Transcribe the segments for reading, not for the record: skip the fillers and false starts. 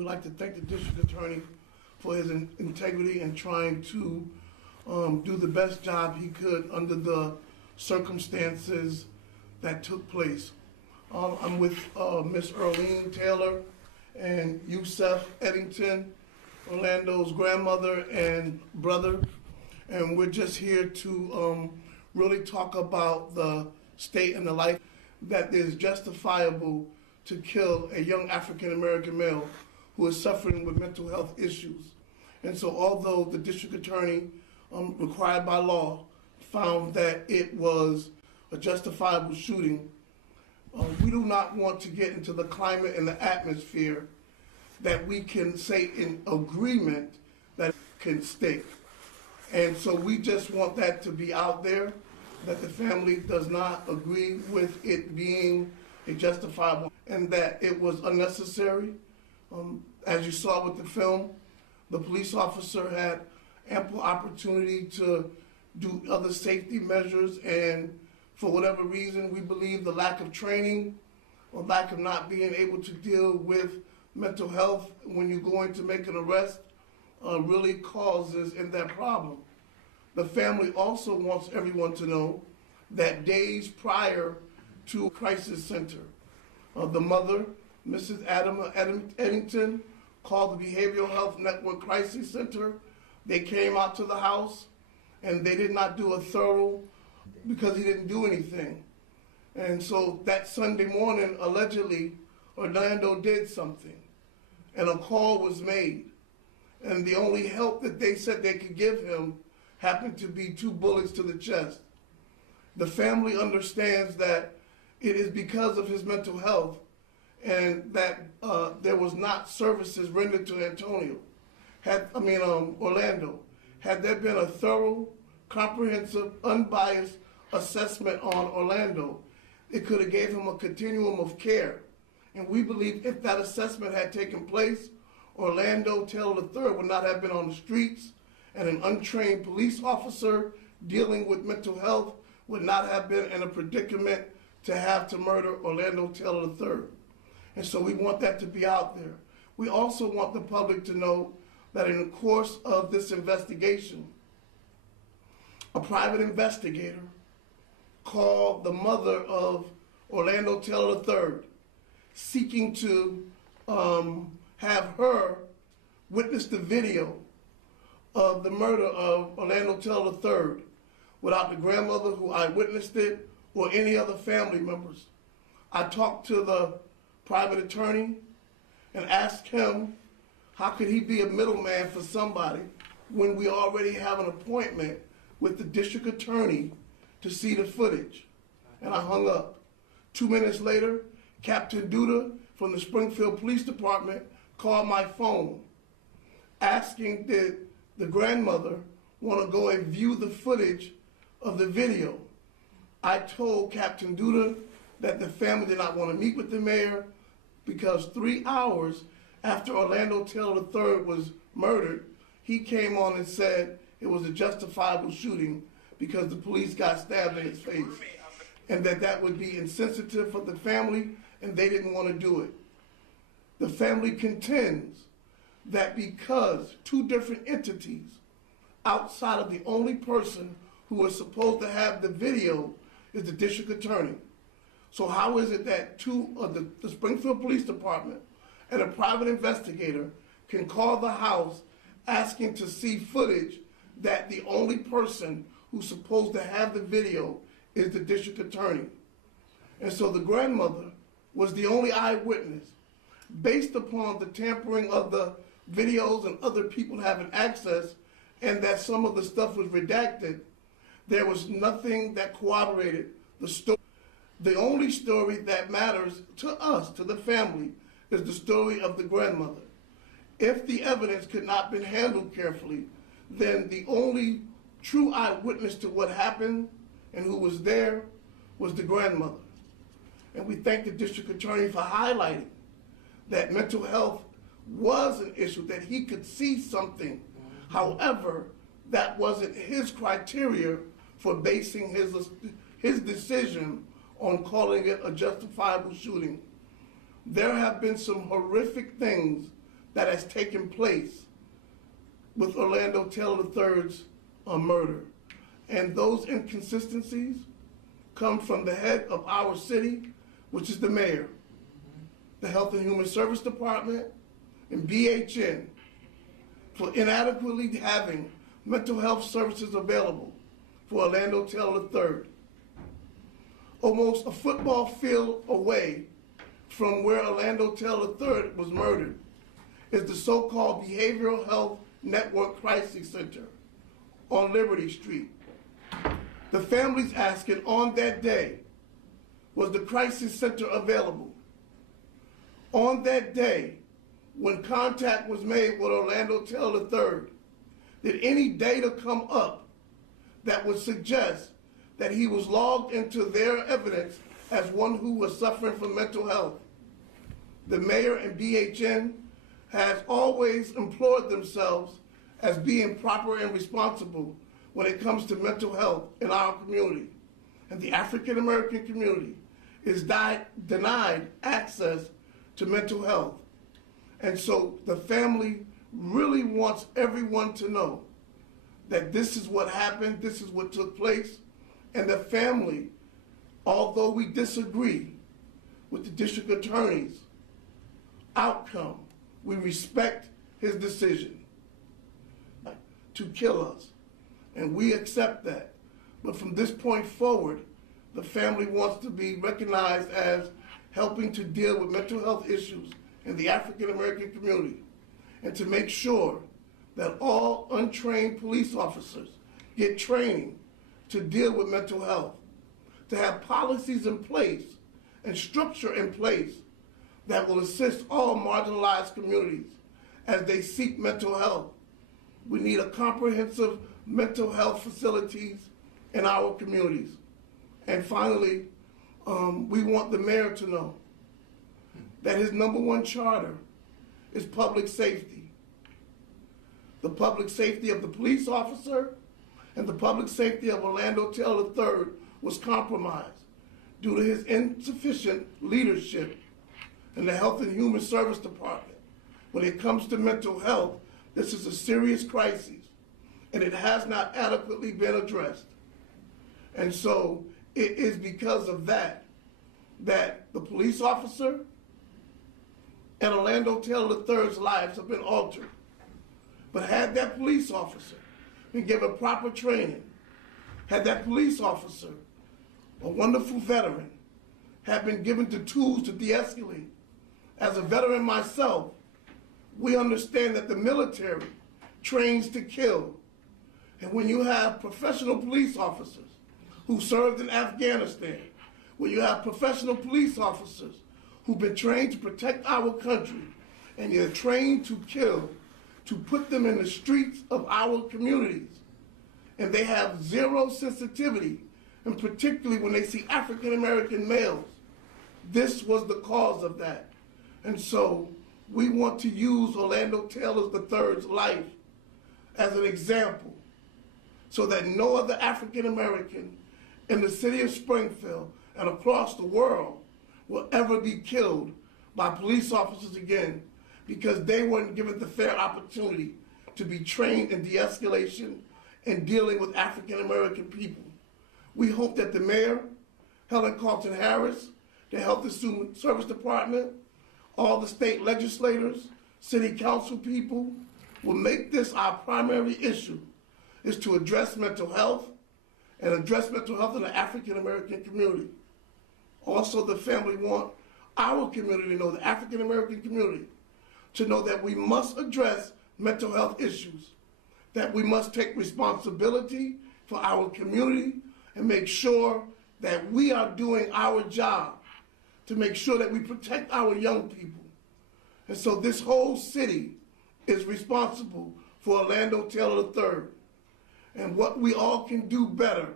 we'd like to thank the district attorney for his integrity and trying to do the best job he could under the circumstances that took place. I'm with Miss Earlene Taylor and Yusef Eddington, Orlando's grandmother and brother, and we're just here to really talk about the state and the life that is justifiable to kill a young African-American male who is suffering with mental health issues. And so although the district attorney, required by law, found that it was a justifiable shooting, we do not want to get into the climate and the atmosphere that we can say in agreement that can stick. And so we just want that to be out there, that the family does not agree with it being a justifiable, and that it was unnecessary. As you saw with the film, the police officer had ample opportunity to do other safety measures, and for whatever reason, we believe the lack of training or lack of not being able to deal with mental health when you're going to make an arrest really causes in that problem. The family also wants everyone to know that days prior to crisis center, the mother, Mrs. Eddington, called the Behavioral Health Network Crisis Center. They came out to the house and they did not do a thorough, because he didn't do anything. And so that Sunday morning, allegedly, Orlando did something and a call was made. And the only help that they said they could give him happened to be 2 bullets to the chest. The family understands that it is because of his mental health and that there was not services rendered to Orlando. Had there been a thorough, comprehensive, unbiased assessment on Orlando, it could have gave him a continuum of care. And we believe if that assessment had taken place, Orlando Taylor III would not have been on the streets, and an untrained police officer dealing with mental health would not have been in a predicament to have to murder Orlando Taylor III. And so we want that to be out there. We also want the public to know that in the course of this investigation, a private investigator called the mother of Orlando Taylor III, seeking to have her witness the video of the murder of Orlando Taylor III without the grandmother who eyewitnessed it or any other family members. I talked to the private attorney and asked him how could he be a middleman for somebody when we already have an appointment with the district attorney to see the footage. And I hung up. 2 minutes later, Captain D.A from the Springfield Police Department called my phone asking did the grandmother want to go and view the footage of the video. I told Captain D.A that the family did not want to meet with the mayor because 3 hours after Orlando Taylor III was murdered, he came on and said it was a justifiable shooting because the police got stabbed in his face, and that would be insensitive for the family, and they didn't want to do it. The family contends that because 2 different entities outside of the only person who was supposed to have the video is the district attorney. So how is it that the Springfield Police Department and a private investigator can call the house asking to see footage that the only person who's supposed to have the video is the district attorney? And so the grandmother was the only eyewitness. Based upon the tampering of the videos and other people having access, and that some of the stuff was redacted, there was nothing that corroborated the story. The only story that matters to us, to the family, is the story of the grandmother. If the evidence could not been handled carefully, then the only true eyewitness to what happened and who was there was the grandmother. And we thank the district attorney for highlighting that mental health was an issue, that he could see something. However, that wasn't his criteria for basing his decision on calling it a justifiable shooting. There have been some horrific things that has taken place with Orlando Taylor III's murder. And those inconsistencies come from the head of our city, which is the mayor, the Health and Human Service Department, and BHN for inadequately having mental health services available for Orlando Taylor III. Almost a football field away from where Orlando Taylor III was murdered is the so-called Behavioral Health Network Crisis Center on Liberty Street. The family's asking on that day, was the crisis center available? On that day, when contact was made with Orlando Taylor III, did any data come up that would suggest that he was logged into their evidence as one who was suffering from mental health? The mayor and BHN has always employed themselves as being proper and responsible when it comes to mental health in our community. And the African American community is denied access to mental health. And so the family really wants everyone to know that this is what happened, this is what took place, and the family, although we disagree with the district attorney's outcome, we respect his decision to kill us, and we accept that. But from this point forward, the family wants to be recognized as helping to deal with mental health issues in the African American community, and to make sure that all untrained police officers get training to deal with mental health, to have policies in place and structure in place that will assist all marginalized communities as they seek mental health. We need a comprehensive mental health facilities in our communities. And finally, we want the mayor to know that his #1 charter is public safety. The public safety of the police officer and the public safety of Orlando Taylor III was compromised due to his insufficient leadership in the Health and Human Service Department. When it comes to mental health, this is a serious crisis, and it has not adequately been addressed. And so it is because of that the police officer and Orlando Taylor III's lives have been altered. But had that police officer been given proper training, had that police officer, a wonderful veteran, had been given the tools to de-escalate, as a veteran myself, we understand that the military trains to kill. And when you have professional police officers who served in Afghanistan, when you have professional police officers who've been trained to protect our country, and you're trained to kill, to put them in the streets of our communities, and they have zero sensitivity, and particularly when they see African American males, this was the cause of that. And so we want to use Orlando Taylor III's life as an example so that no other African American in the city of Springfield and across the world will ever be killed by police officers again, because they weren't given the fair opportunity to be trained in de-escalation and dealing with African American people. We hope that the mayor, Helen Carlton Harris, the Health and Human Service Department, all the state legislators, city council people will make this our primary issue, is to address mental health and address mental health in the African American community. Also, the family want our community to know, the African American community, to know that we must address mental health issues, that we must take responsibility for our community and make sure that we are doing our job to make sure that we protect our young people. And so this whole city is responsible for Orlando Taylor III, and what we all can do better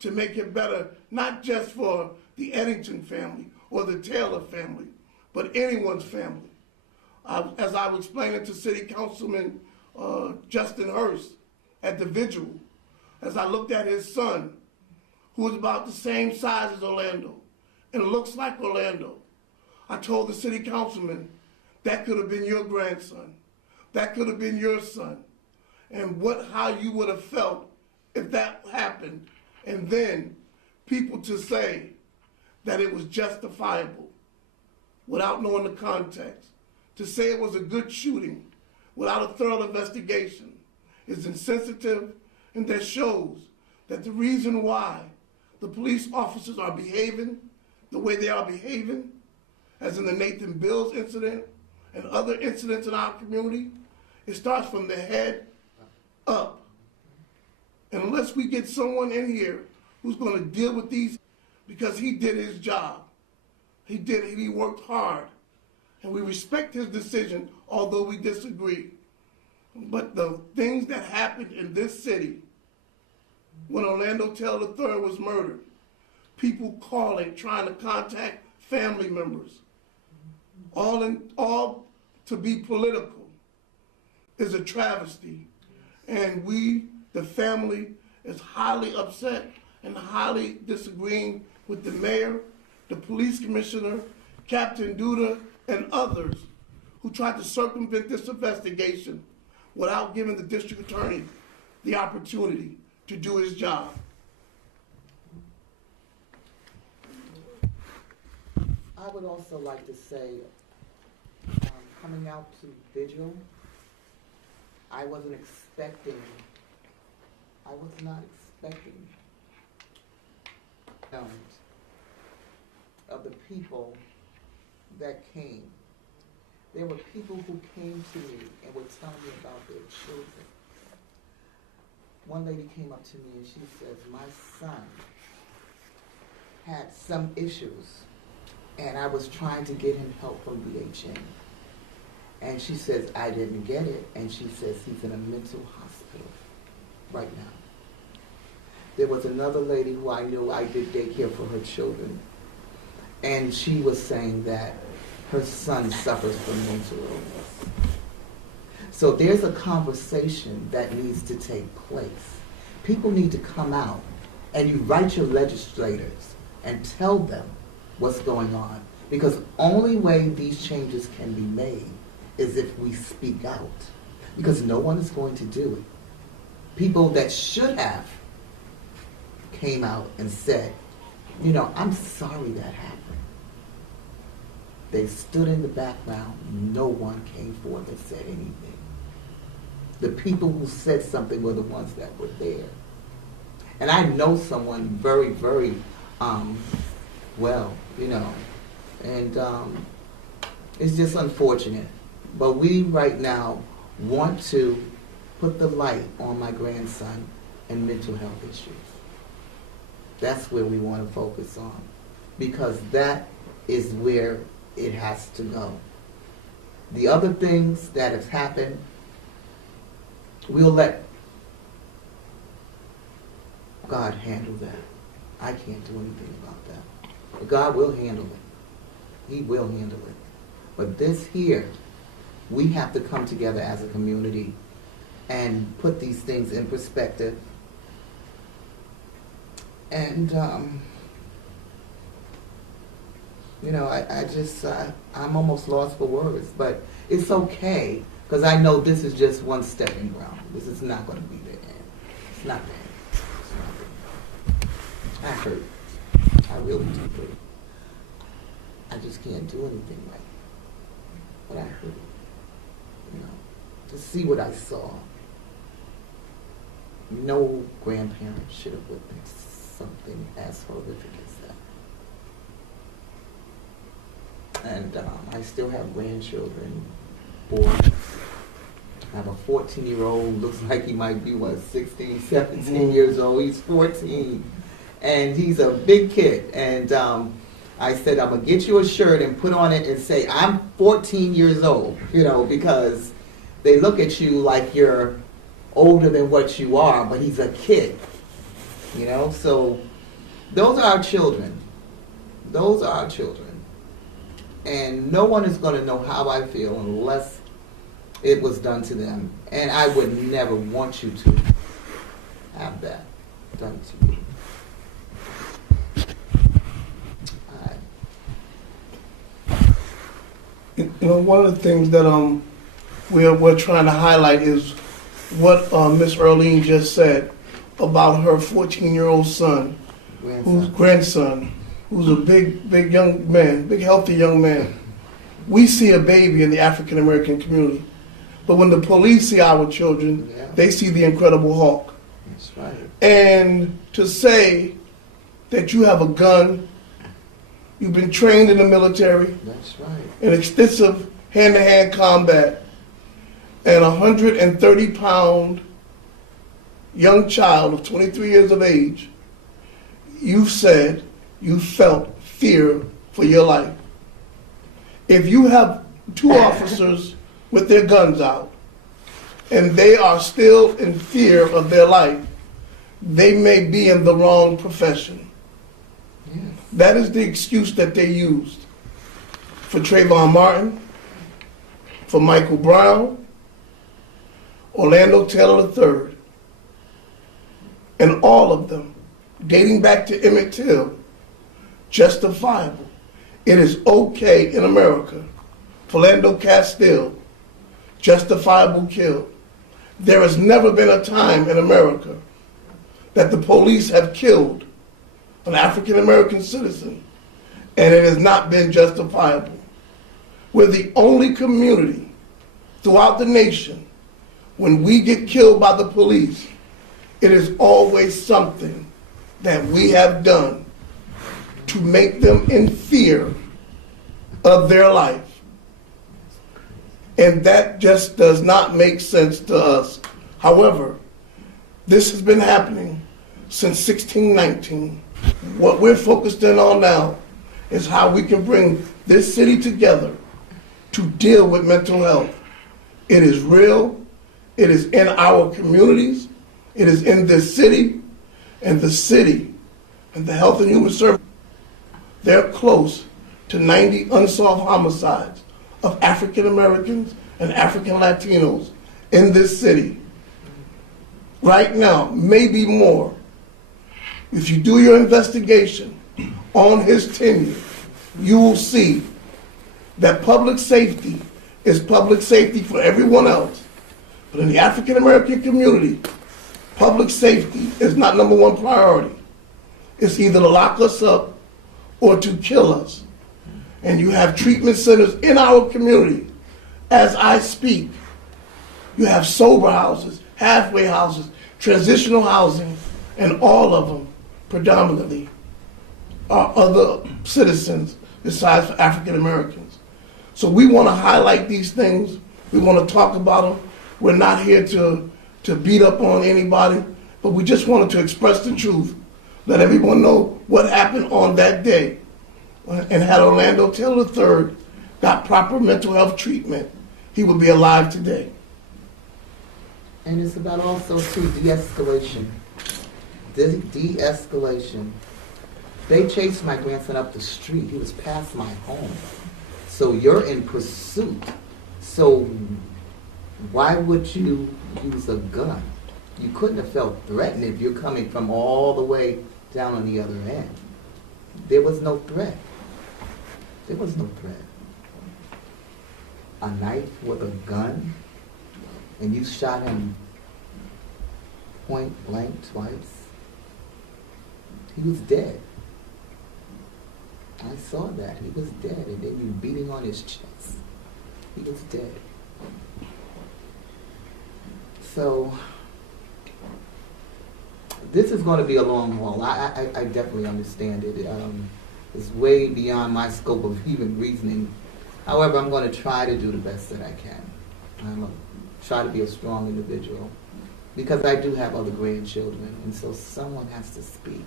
to make it better, not just for the Eddington family or the Taylor family, but anyone's family. As I was explaining to City Councilman Justin Hurst at the vigil, as I looked at his son, who was about the same size as Orlando and looks like Orlando, I told the city councilman That could have been your grandson. That could have been your son. And how you would have felt if that happened. And then people to say that it was justifiable without knowing the context. To say it was a good shooting without a thorough investigation is insensitive, and that shows that the reason why the police officers are behaving the way they are behaving, as in the Nathan Bills incident and other incidents in our community, it starts from the head up. And unless we get someone in here who's going to deal with these, because he did his job. He worked hard. And we respect his decision, although we disagree. But the things that happened in this city, when Orlando Taylor III was murdered, people calling, trying to contact family members, all to be political, is a travesty. And we, the family, is highly upset and highly disagreeing with the mayor, the police commissioner, Captain Duda, and others who tried to circumvent this investigation without giving the district attorney the opportunity to do his job. I would also like to say, coming out to Vigil, I was not expecting of the people that came. There were people who came to me and were telling me about their children. One lady came up to me and she says, my son had some issues and I was trying to get him help from BHN. And she says, I didn't get it. And she says, he's in a mental hospital right now. There was another lady who I knew, I did daycare for her children. And she was saying that her son suffers from mental illness. So there's a conversation that needs to take place. People need to come out and you write your legislators and tell them what's going on. Because only way these changes can be made is if we speak out. Because no one is going to do it. People that should have came out and said, you know, I'm sorry that happened. They stood in the background. No one came forth and said anything. The people who said something were the ones that were there. And I know someone very, very well, you know. And it's just unfortunate. But we right now want to put the light on my grandson and mental health issues. That's where we want to focus on. Because that is where it has to go. The other things that have happened, we'll let God handle that. I can't do anything about that. But God will handle it. He will handle it. But this here, we have to come together as a community and put these things in perspective. And, you know, I'm almost lost for words, but it's okay, because I know this is just one stepping ground. This is not going to be the end. It's not the end. It's not the end. I hurt. I really do hurt. I just can't do anything right. But I hurt. You know, to see what I saw. No grandparent should have witnessed something as horrific as that. And I still have grandchildren, boys. I have a 14-year-old, looks like he might be, 16, 17 years old. He's 14. And he's a big kid. And I said, I'm going to get you a shirt and put on it and say, I'm 14 years old, you know, because they look at you like you're older than what you are, but he's a kid, you know. So those are our children. Those are our children. And no one is going to know how I feel unless it was done to them. And I would never want you to have that done to you. You know, one of the things that we're trying to highlight is what Miss Earlene just said about her 14-year-old son, grandson, who's a big young man, big healthy young man. We see a baby in the African American community, but when the police see our children, they see the Incredible Hulk. That's right. And to say that you have a gun, you've been trained in the military, That's right. in extensive hand-to-hand combat, and a 130-pound young child of 23 years of age, you said you felt fear for your life. If you have two officers with their guns out and they are still in fear of their life, they may be in the wrong profession. Yes. That is the excuse that they used for Trayvon Martin, for Michael Brown, Orlando Taylor III, and all of them, dating back to Emmett Till, justifiable. It is okay in America. Philando Castile, justifiable kill. There has never been a time in America that the police have killed an African American citizen and it has not been justifiable. We're the only community throughout the nation, when we get killed by the police, it is always something that we have done to make them in fear of their life. And that just does not make sense to us. However, this has been happening since 1619. What we're focused in on now is how we can bring this city together to deal with mental health. It is real, it is in our communities, it is in this city, and the city and the Health and Human Services, they're close to 90 unsolved homicides of African Americans and African Latinos in this city. Right now, maybe more. If you do your investigation on his tenure, you will see that public safety is public safety for everyone else. But in the African American community, public safety is not number one priority. It's either to lock us up or to kill us. And you have treatment centers in our community as I speak. You have sober houses, halfway houses, transitional housing, and all of them predominantly are other citizens besides for African Americans. So we want to highlight these things. We want to talk about them. We're not here to beat up on anybody, but we just wanted to express the truth, let everyone know what happened on that day. And had Orlando Taylor III got proper mental health treatment, he would be alive today. And it's about also too de-escalation. De-escalation. They chased my grandson up the street. He was past my home. So you're in pursuit. So why would you use a gun? You couldn't have felt threatened if you're coming from all the way down on the other end. There was no threat. There was no threat. A knife with a gun, and you shot him point blank twice. He was dead. I saw that. He was dead. And then you beating on his chest. He was dead. So, this is going to be a long haul. I definitely understand it. It's way beyond my scope of even reasoning. However, I'm going to try to do the best that I can. I'm going to try to be a strong individual because I do have other grandchildren, and so someone has to speak.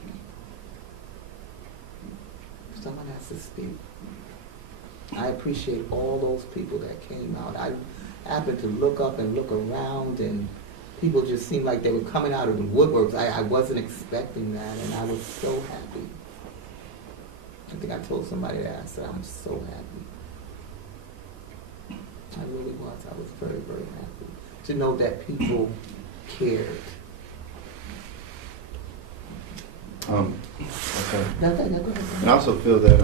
Someone has to speak. I appreciate all those people that came out. I happened to look up and look around, and people just seemed like they were coming out of the woodworks. I wasn't expecting that, and I was so happy. I think I told somebody that. I said, I'm so happy. I really was. I was very, very happy to know that people cared. Okay. No, go ahead. And I also feel that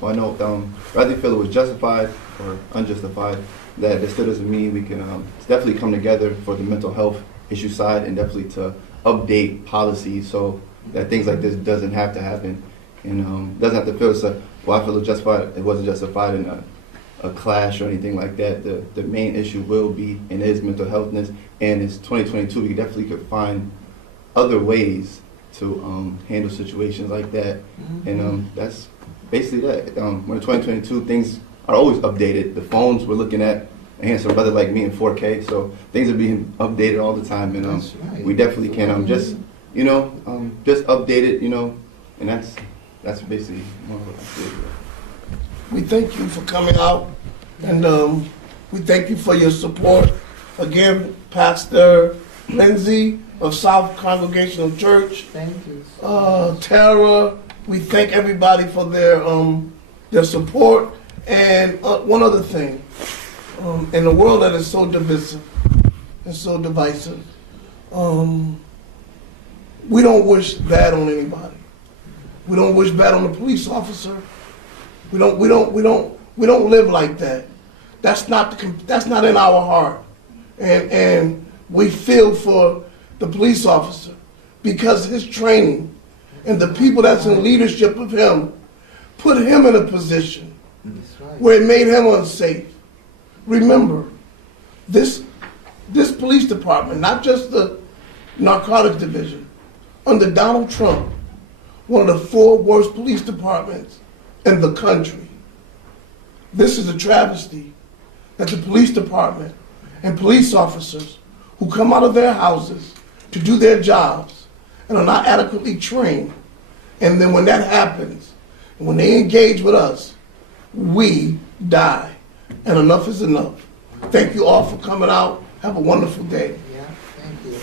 Well, I know whether you feel it was justified or unjustified, that still doesn't mean we can definitely come together for the mental health issue side and definitely to update policies so that things like this doesn't have to happen and doesn't have to feel so. Well, I feel it justified. It wasn't justified in a clash or anything like that. The main issue will be and is mental healthness, and it's 2022. We definitely could find other ways to handle situations like that, and that's basically that. When 2022, things are always updated. The phones we're looking at, a handsome brother like me in 4K, so things are being updated all the time, and That's right. we definitely can just just update it, and that's basically more of what I feel. We thank you for coming out, and we thank you for your support. Again, Pastor Lindsay of South Congregational Church, Thank you. Tara, we thank everybody for their support. And one other thing, in a world that is so divisive and so divisive, we don't wish bad on anybody. We don't wish bad on the police officer. We don't live like that. That's not in our heart. And we feel for the police officer because his training and the people that's in leadership of him put him in a position where it made him unsafe. Remember, this police department, not just the narcotics division, under Donald Trump, one of the 4 worst police departments in the country. This is a travesty that the police department and police officers who come out of their houses to do their jobs and are not adequately trained, and then when that happens, when they engage with us, we die. And enough is enough. Thank you all for coming out. Have a wonderful day. Yeah, thank you.